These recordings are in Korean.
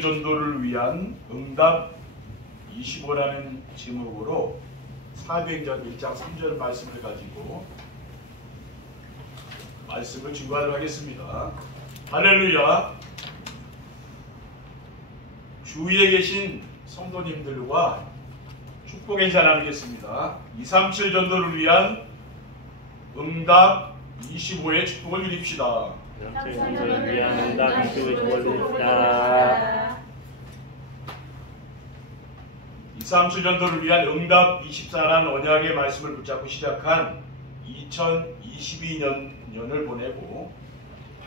전도를 위한 응답 25라는 제목으로 사도행전 1장 3절 말씀을 가지고 말씀을 증거하도록 하겠습니다. 할렐루야. 주위에 계신 성도님들과 축복의 인사 나누겠습니다. 237 전도를 위한 응답 25의 축복을 누립시다. 237 위한 응답 25의 축복을 누립시다. 237 전도를 위한 응답 24란 언약의 말씀을 붙잡고 시작한 2022년을 보내고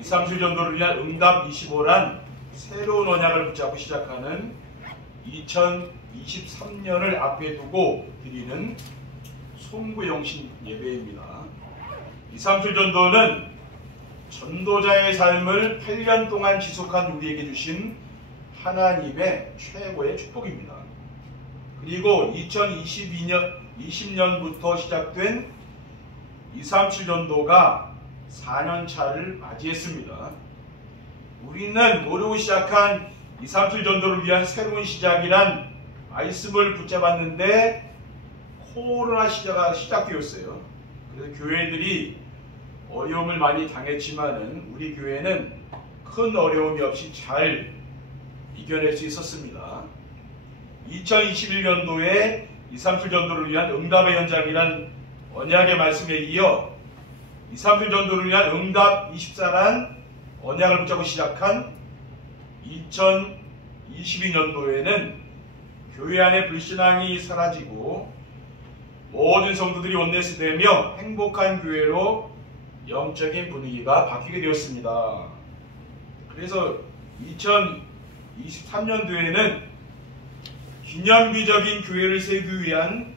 237 전도를 위한 응답 25란 새로운 언약을 붙잡고 시작하는 2023년을 앞에 두고 드리는 송구영신 예배입니다. 237 전도는 전도자의 삶을 8년 동안 지속한 우리에게 주신 하나님의 최고의 축복입니다. 그리고 2020년부터 시작된 237 전도가 4년차를 맞이했습니다. 우리는 모르고 시작한 237 전도를 위한 새로운 시작이란 말씀을 붙잡았는데 코로나 시대가 시작되었어요. 그래서 교회들이 어려움을 많이 당했지만은 우리 교회는 큰 어려움이 없이 잘 이겨낼 수 있었습니다. 2021년도에 237 전도를 위한 응답의 현장이란 언약의 말씀에 이어 237 전도를 위한 응답 24란 언약을 붙잡고 시작한 2022년도에는 교회 안에 불신앙이 사라지고 모든 성도들이 원네스 되며 행복한 교회로 영적인 분위기가 바뀌게 되었습니다. 그래서 2023년도에는 기념비적인 교회를 세우기 위한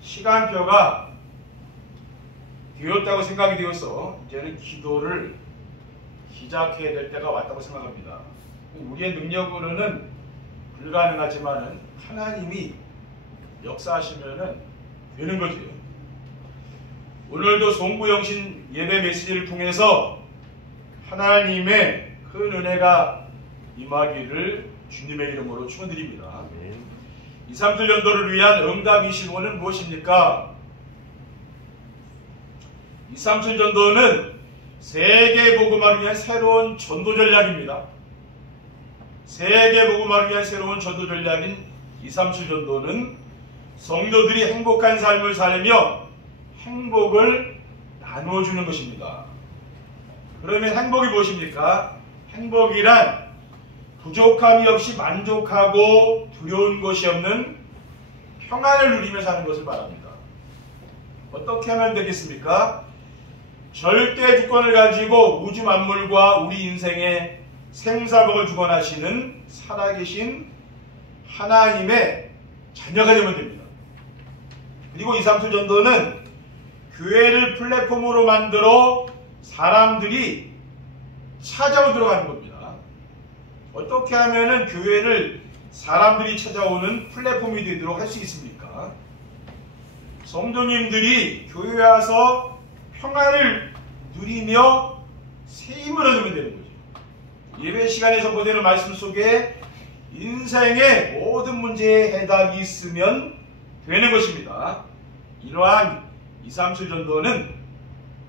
시간표가 되었다고 생각이 되어서 이제는 기도를 시작해야 될 때가 왔다고 생각합니다. 우리의 능력으로는 불가능하지만 하나님이 역사하시면 되는 거죠. 오늘도 송구영신 예배 메시지를 통해서 하나님의 큰 은혜가 임하기를 주님의 이름으로 축원드립니다. 237 전도를 위한 응답 25는 무엇입니까? 237 전도는 세계 복음화를 위한 새로운 전도 전략입니다. 세계 복음화를 위한 새로운 전도 전략인 237 전도는 성도들이 행복한 삶을 살며 행복을 나누어주는 것입니다. 그러면 행복이 무엇입니까? 행복이란 부족함이 없이 만족하고 두려운 것이 없는 평안을 누리며 사는 것을 말합니다. 어떻게 하면 되겠습니까? 절대 주권을 가지고 우주 만물과 우리 인생에 생사복을 주관하시는 살아계신 하나님의 자녀가 되면 됩니다. 그리고 237 전도는 교회를 플랫폼으로 만들어 사람들이 찾아오도록 하는 겁니다. 어떻게 하면 교회를 사람들이 찾아오는 플랫폼이 되도록 할 수 있습니까? 성도님들이 교회에 와서 평안을 누리며 새 힘을 얻으면 되는 거죠. 예배 시간에서 보내는 말씀 속에 인생의 모든 문제에 해답이 있으면 되는 것입니다. 이러한 237 전도는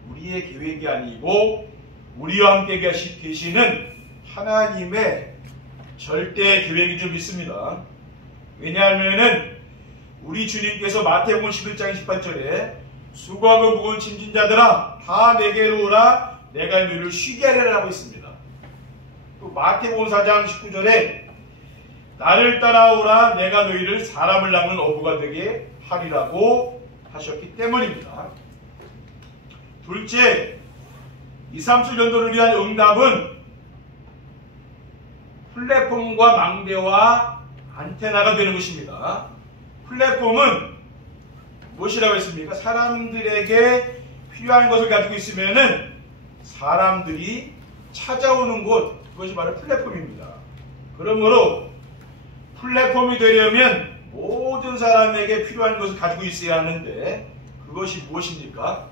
우리의 계획이 아니고 우리와 함께 계시는 하나님의 절대 계획인 줄 믿습니다. 왜냐하면 우리 주님께서 마태복음 11장 18절에 수고하고 무거운 짐진 자들아 다 내게로 오라 내가 너희를 쉬게 하리라 하고 있습니다. 또 마태복음 4장 19절에 나를 따라오라 내가 너희를 사람을 낚는 어부가 되게 하리라고 하셨기 때문입니다. 둘째, 237 전도를 위한 응답은 플랫폼과 망대와 안테나가 되는 것입니다. 플랫폼은 무엇이라고 했습니까? 사람들에게 필요한 것을 가지고 있으면은 사람들이 찾아오는 곳, 그것이 바로 플랫폼입니다. 그러므로 플랫폼이 되려면 모든 사람에게 필요한 것을 가지고 있어야 하는데 그것이 무엇입니까?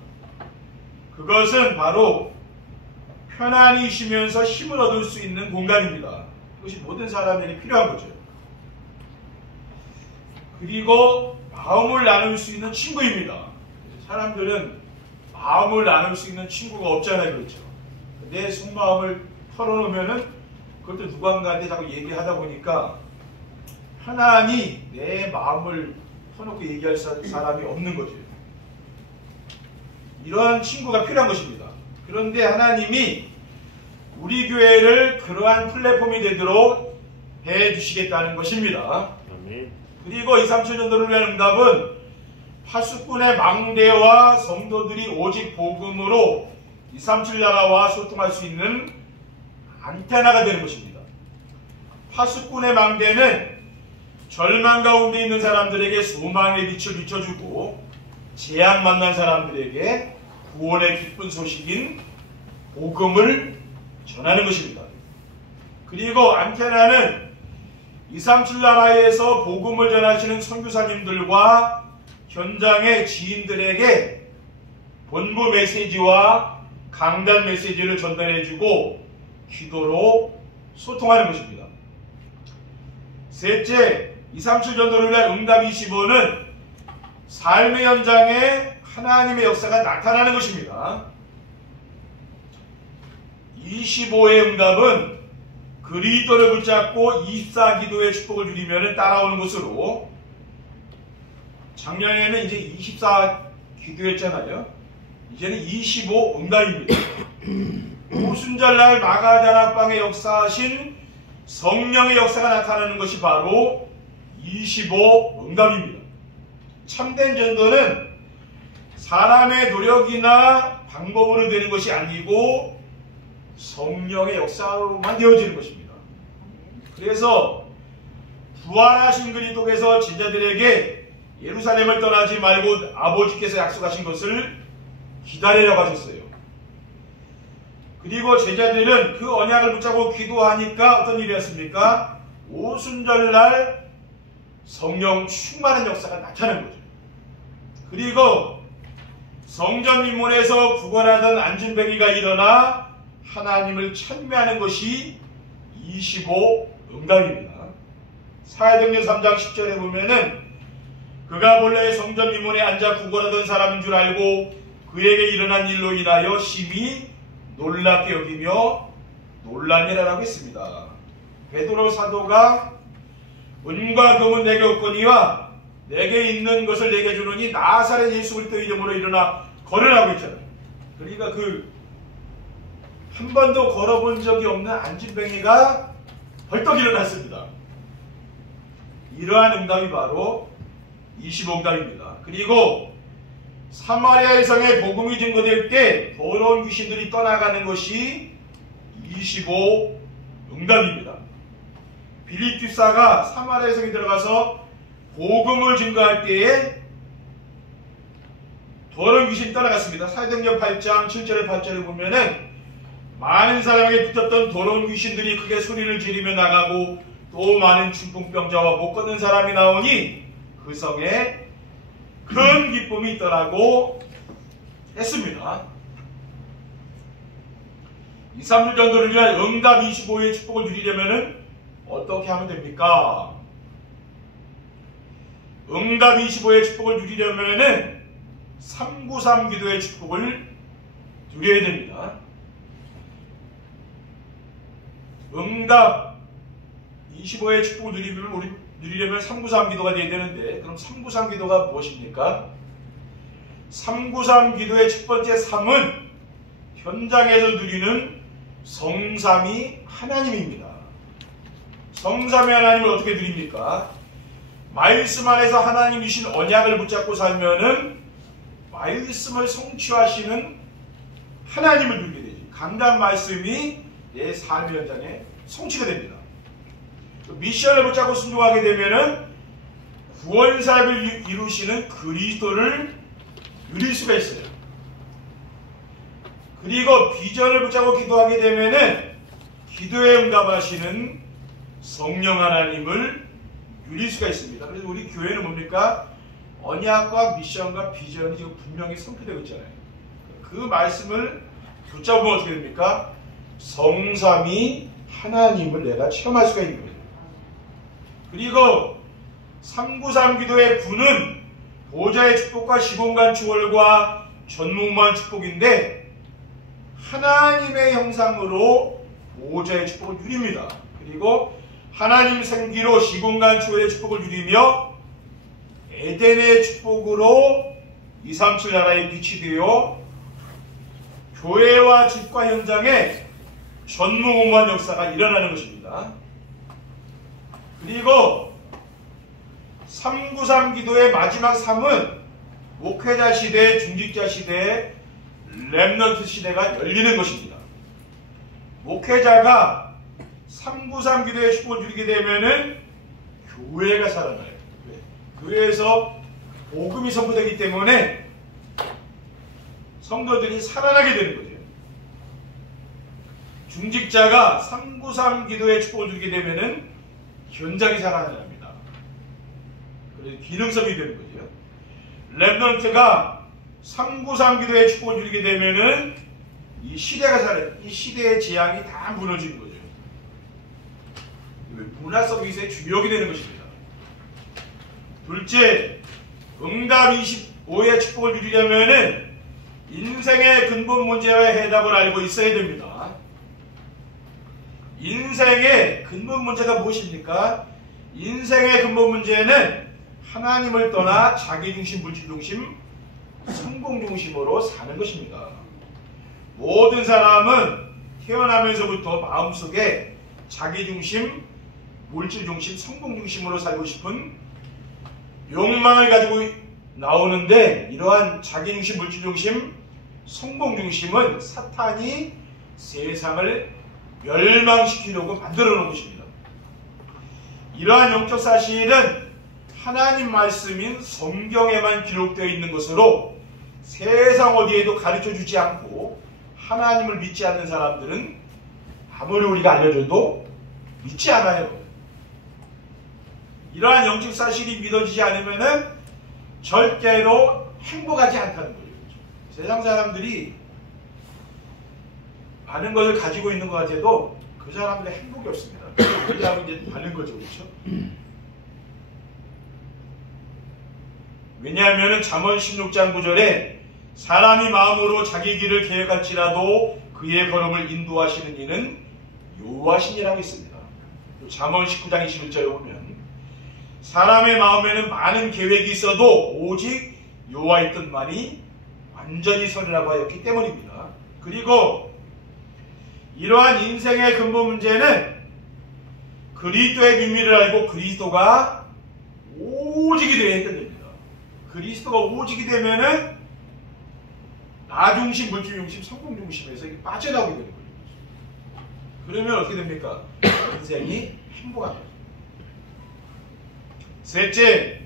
그것은 바로 편안히 쉬면서 힘을 얻을 수 있는 공간입니다. 이것이 모든 사람에게 필요한 거죠. 그리고 마음을 나눌 수 있는 친구입니다. 사람들은 마음을 나눌 수 있는 친구가 없잖아요. 그렇죠? 내 속마음을 털어놓으면은 그것도 누군가한테 자꾸 얘기하다 보니까 하나님이 내 마음을 터놓고 얘기할 사람이 없는 거죠. 이러한 친구가 필요한 것입니다. 그런데 하나님이 우리 교회를 그러한 플랫폼이 되도록 해주시겠다는 것입니다. 아멘. 그리고 2, 3천 전도를 위한 응답은 파수꾼의 망대와 성도들이 오직 복음으로 2, 3칠 나라와 소통할 수 있는 안테나가 되는 것입니다. 파수꾼의 망대는 절망 가운데 있는 사람들에게 소망의 빛을 비춰주고 재앙 만난 사람들에게 구원의 기쁜 소식인 복음을 전하는 것입니다. 그리고 안테나는 2, 3칠 나라에서 복음을 전하시는 선교사님들과 현장의 지인들에게 본부 메시지와 강단 메시지를 전달해주고 기도로 소통하는 것입니다. 셋째, 2, 3칠 전도를 위한 응답 25는 삶의 현장에 하나님의 역사가 나타나는 것입니다. 25의 응답은 그리스도를 붙잡고 24기도의 축복을 누리면 따라오는 것으로, 작년에는 이제 24기도였잖아요. 이제는 25 응답입니다. 오순절날 마가다락방에 역사하신 성령의 역사가 나타나는 것이 바로 25 응답입니다. 참된 전도는 사람의 노력이나 방법으로 되는 것이 아니고 성령의 역사로만 되어지는 것입니다. 그래서 부활하신 그리스도께서 제자들에게 예루살렘을 떠나지 말고 아버지께서 약속하신 것을 기다리라고 하셨어요. 그리고 제자들은 그 언약을 붙잡고 기도하니까 어떤 일이었습니까? 오순절날 성령 충만한 역사가 나타난 거죠. 그리고 성전 민문에서 구걸하던 안진뱅이가 일어나 하나님을 찬미하는 것이 25 응답입니다. 사도행전 3장 10절에 보면은 그가 본래 성전 민문에 앉아 구걸하던 사람인 줄 알고 그에게 일어난 일로 인하여 심히 놀랍게 여기며 놀라니라라고 했습니다. 베드로 사도가 은과 금은 내게 없거니와 내게 있는 것을 내게 주노니 나사렛 예수 그리스도 이름으로 일어나 걸으라고 했잖아요. 그러니까 한 번도 걸어본 적이 없는 안진뱅이가 벌떡 일어났습니다. 이러한 응답이 바로 25응답입니다. 그리고 사마리아 성에 복음이 증거될 때 더러운 귀신들이 떠나가는 것이 25응답입니다. 빌립기사가 사마리아 성에 들어가서 복음을 증거할 때에 더러운 귀신이 떠나갔습니다. 사도행전 8장 7절에 8절을 보면은 많은 사람에게 붙었던 더러운 귀신들이 크게 소리를 지르며 나가고 또 많은 중풍병자와 못 걷는 사람이 나오니 그 성에 큰 기쁨이 있더라고 했습니다. 2, 3주 전도를 위한 응답 25의 축복을 누리려면 어떻게 하면 됩니까? 응답 25의 축복을 누리려면 393 기도의 축복을 누려야 됩니다. 응답 25의 축복을 누리려면 393 기도가 되어야 되는데, 그럼 393 기도가 무엇입니까? 393 기도의 첫 번째 3은 현장에서 누리는 성삼위 하나님입니다. 성삼위 하나님을 어떻게 누립니까? 말씀 안에서 하나님 주신 언약을 붙잡고 살면은 말씀을 성취하시는 하나님을 누리게 되죠. 강단 말씀이 내 삶의 현장에 성취가 됩니다. 미션을 붙잡고 순종하게 되면은 구원 사역을 이루시는 그리스도를 누릴 수가 있어요. 그리고 비전을 붙잡고 기도하게 되면은 기도에 응답하시는 성령 하나님을 누릴 수가 있습니다. 그래서 우리 교회는 뭡니까? 언약과 미션과 비전이 지금 분명히 성취되고 있잖아요. 그 말씀을 붙잡으면 어떻게 됩니까? 성삼위 하나님을 내가 체험할 수가 있는 거죠. 그리고 393 기도의 구는 보좌의 축복과 시공간 축월과 전무후무한 축복인데 하나님의 형상으로 보좌의 축복을 누립니다. 그리고 하나님 생기로 시공간 축월의 축복을 누리며 에덴의 축복으로 237 나라의 빛이 되어 교회와 집과 현장에 전무후무한 역사가 일어나는 것입니다. 그리고 393 기도의 마지막 3은 목회자 시대, 중직자 시대, 렘넌트 시대가 열리는 것입니다. 목회자가 393 기도의 축복을 누리게 되면은 교회가 살아나요. 교회에서 복음이 선포되기 때문에 성도들이 살아나게 되는 거죠. 중직자가 393 기도의 축복을 누리게 되면은 현장이 살아납니다. 그래서 기능성이 되는 거죠. 렘넌트가 393 기도의 축복을 누리게 되면은 이 시대가 살아요. 이 시대의 재앙이 다 무너지는 거죠. 문화 서비스의 주역이 되는 것입니다. 둘째, 응답 25의 축복을 누리려면은 인생의 근본 문제와의 해답을 알고 있어야 됩니다. 인생의 근본 문제가 무엇입니까? 인생의 근본 문제는 하나님을 떠나 자기중심, 물질중심, 성공중심으로 사는 것입니다. 모든 사람은 태어나면서부터 마음속에 자기중심, 물질중심, 성공중심으로 살고 싶은 욕망을 가지고 나오는데 이러한 자기중심, 물질중심, 성공중심은 사탄이 세상을 멸망시키려고 만들어 놓은 것입니다. 이러한 영적 사실은 하나님 말씀인 성경에만 기록되어 있는 것으로 세상 어디에도 가르쳐 주지 않고 하나님을 믿지 않는 사람들은 아무리 우리가 알려줘도 믿지 않아요. 이러한 영적 사실이 믿어지지 않으면은 절대로 행복하지 않다는 거예요. 세상 사람들이 많은 것을 가지고 있는 것 같아도 그 사람들의 행복이 없습니다. 그 사람은 이제 다른 거죠. 그렇죠? 왜냐하면 잠언 16장 9절에 사람이 마음으로 자기 길을 계획할지라도 그의 걸음을 인도하시는 이는 여호와시니라고 있습니다. 잠언 19장 21절에 보면 사람의 마음에는 많은 계획이 있어도 오직 여호와의 뜻만이 완전히 선이라고 하였기 때문입니다. 그리고 이러한 인생의 근본 문제는 그리스도의 비밀을 알고 그리스도가 오직이 되어야 됩니다. 그리스도가 오직이 되면은 나중심, 물질중심, 성공중심에서 이게 빠져나오게 되는 거예요. 그러면 어떻게 됩니까? 인생이 행복합니다. 셋째,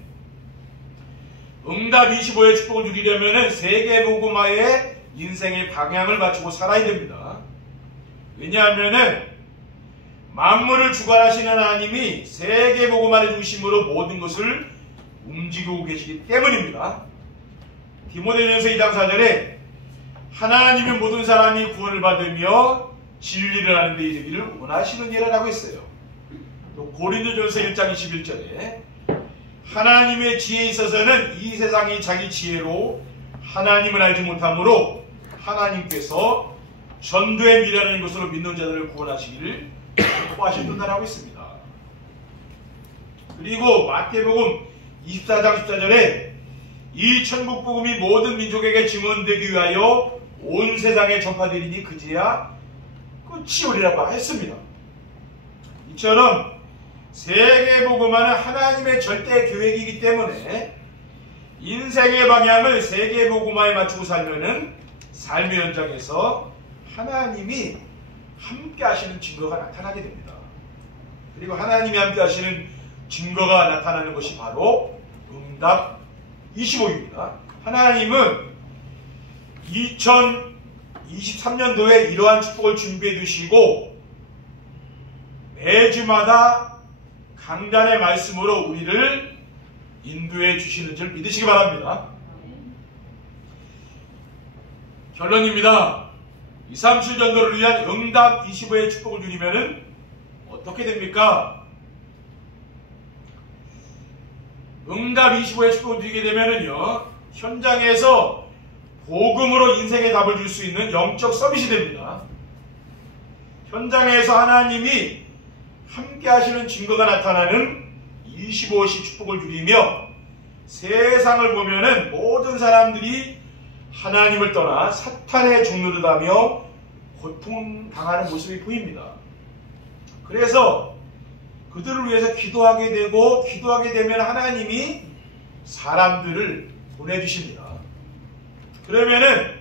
응답 25의 축복을 누리려면 세계복음화에 인생의 방향을 맞추고 살아야 됩니다. 왜냐하면 만물을 주관하시는 하나님이 세계복음화를 중심으로 모든 것을 움직이고 계시기 때문입니다. 디모데전서 2장 4절에 하나님은 모든 사람이 구원을 받으며 진리를 아는 데 이르기를 원하시는 일이라고 했어요. 또 고린도전서 1장 21절에 하나님의 지혜에 있어서는 이 세상이 자기 지혜로 하나님을 알지 못하므로 하나님께서 전도의 미라는 것으로 믿는 자들을 구원하시기를 기뻐하신다라고 했습니다. 그리고 마태복음 24장 14절에 이 천국 복음이 모든 민족에게 증언되기 위하여 온 세상에 전파되리니 그제야 끝이 오리라고 했습니다. 이처럼 세계복음화는 하나님의 절대 계획이기 때문에 인생의 방향을 세계복음화에 맞추고 살면은 삶의 현장에서 하나님이 함께 하시는 증거가 나타나게 됩니다. 그리고 하나님이 함께 하시는 증거가 나타나는 것이 바로 응답 25입니다. 하나님은 2023년도에 이러한 축복을 준비해 두시고 매주마다 강단의 말씀으로 우리를 인도해 주시는 줄 믿으시기 바랍니다. 결론입니다. 237 전도를 위한 응답 25의 축복을 누리면은 어떻게 됩니까? 응답 25의 축복을 드리게 되면은요, 현장에서 복음으로 인생의 답을 줄 수 있는 영적 서밋이 됩니다. 현장에서 하나님이 함께 하시는 증거가 나타나는 25시 축복을 누리며 세상을 보면은 모든 사람들이 하나님을 떠나 사탄에 죽노릇하며 고통당하는 모습이 보입니다. 그래서 그들을 위해서 기도하게 되고, 기도하게 되면 하나님이 사람들을 보내주십니다. 그러면은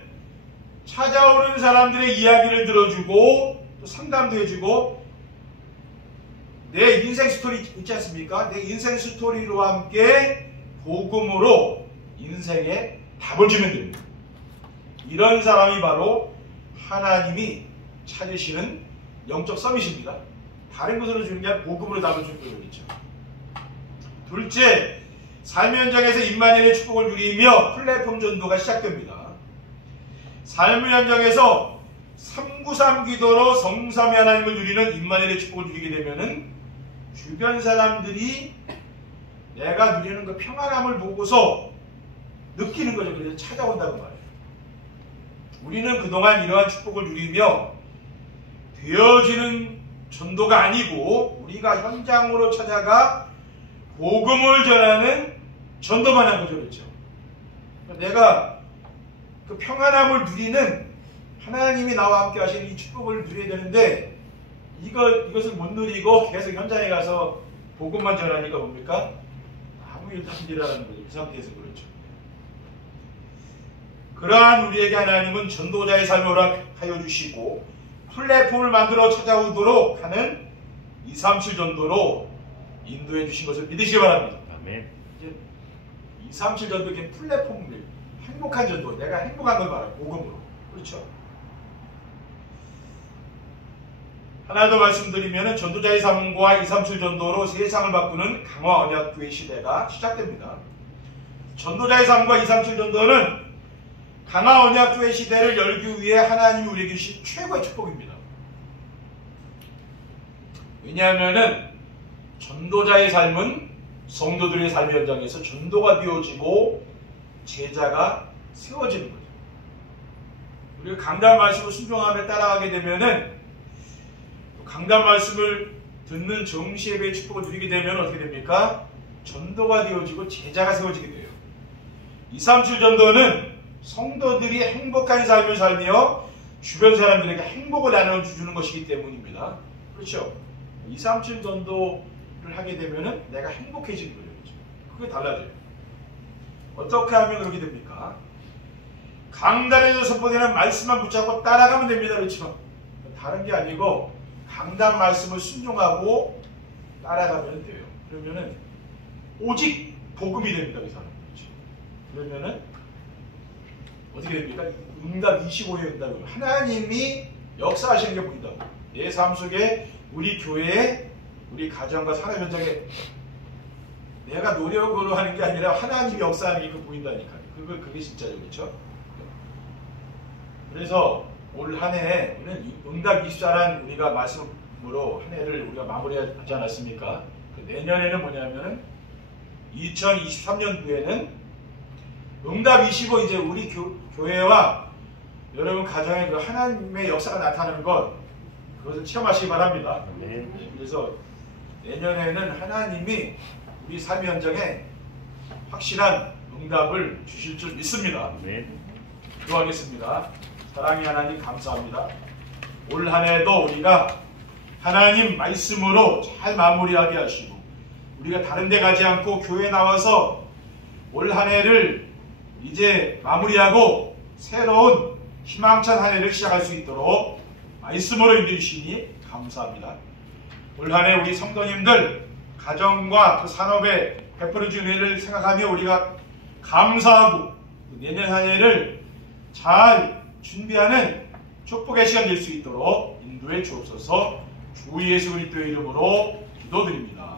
찾아오는 사람들의 이야기를 들어주고 또 상담도 해주고, 내 인생 스토리 있지 않습니까? 내 인생 스토리로 함께 복음으로 인생에 답을 주면 됩니다. 이런 사람이 바로 하나님이 찾으시는 영적 서밋입니다. 다른 것으로 주는 게 아니라 복음으로 답을 주는 거죠. 둘째, 삶의 현장에서 임마누엘의 축복을 누리며 플랫폼 전도가 시작됩니다. 삶의 현장에서 393 기도로 성삼위 하나님을 누리는 임마누엘의 축복을 누리게 되면은 주변 사람들이 내가 누리는 그 평안함을 보고서 느끼는 거죠. 그래서 찾아온다고 말해요. 우리는 그동안 이러한 축복을 누리며 되어지는 전도가 아니고 우리가 현장으로 찾아가 복음을 전하는 전도만 한 거죠. 그렇죠? 내가 그 평안함을 누리는 하나님이 나와 함께 하시는 이 축복을 누려야 되는데 이것을 못 누리고 계속 현장에 가서 복음만 전하니까 뭡니까? 아무 일도 안 일어나는 거죠. 그 상태에서 그렇죠. 그러한 우리에게 하나님은 전도자의 삶을 허락하여 주시고 플랫폼을 만들어 찾아오도록 하는 237 전도로 인도해 주신 것을 믿으시기 바랍니다. 아멘. 237 전도 이게 플랫폼을 행복한 전도, 내가 행복한 걸 말해요. 복음으로. 그렇죠? 하나 더 말씀드리면 전도자의 삶과 237 전도로 세상을 바꾸는 강화 언약교회 시대가 시작됩니다. 전도자의 삶과 237 전도는 강화 언약교회 시대를 열기 위해 하나님이 우리에게 주신 최고의 축복입니다. 왜냐하면은 전도자의 삶은 성도들의 삶의 현장에서 전도가 되어지고 제자가 세워지는 거죠. 우리가 강단 말씀을 순종하며 따라가게 되면은 강단 말씀을 듣는 정시예배의 축복을 누리게 되면 어떻게 됩니까? 전도가 되어지고 제자가 세워지게 돼요. 237 전도는 성도들이 행복한 삶을 살며 주변 사람들에게 행복을 나눠주는 것이기 때문입니다. 그렇죠? 237 전도를 하게 되면은 내가 행복해지는 거죠. 그렇죠? 그게 달라져요. 어떻게 하면 그렇게 됩니까? 강단에서 선포되는 말씀만 붙잡고 따라가면 됩니다. 그렇죠? 다른 게 아니고 강단 말씀을 순종하고 따라가면 돼요. 그러면은 오직 복음이 됩니다. 그 사람. 그렇죠? 그러면은 어떻게 됩니까? 응답 25의 응답을 하나님이 역사하시는 게 보인다고. 내 삶 속에 우리 교회에 우리 가정과 산업 현장에 내가 노력으로 하는 게 아니라 하나님이 역사하는 게 보인다니까요. 그게 진짜죠. 그렇죠? 그래서 올 한 해는 응답 24란 우리가 말씀으로 한 해를 우리가 마무리하지 않았습니까? 내년에는 뭐냐면은 2023년도에는 응답 25 이제 우리 교회와 여러분 가정에 그 하나님의 역사가 나타나는 것 그것을 체험하시기 바랍니다. 네. 그래서 내년에는 하나님이 우리 삶의 현장에 확실한 응답을 주실 줄 믿습니다. 네. 기도하겠습니다. 사랑의 하나님 감사합니다. 올 한 해도 우리가 하나님 말씀으로 잘 마무리하게 하시고 우리가 다른 데 가지 않고 교회에 나와서 올 한 해를 이제 마무리하고 새로운 희망찬 한 해를 시작할 수 있도록 말씀으로 인도해 주시니 감사합니다. 올 한 해 우리 성도님들 가정과 그 산업에 베풀어 준 은혜를 생각하며 우리가 감사하고 내년 한 해를 잘 준비하는 축복의 시간 될 수 있도록 인도해 주옵소서. 주 예수 그리스도의 이름으로 기도드립니다.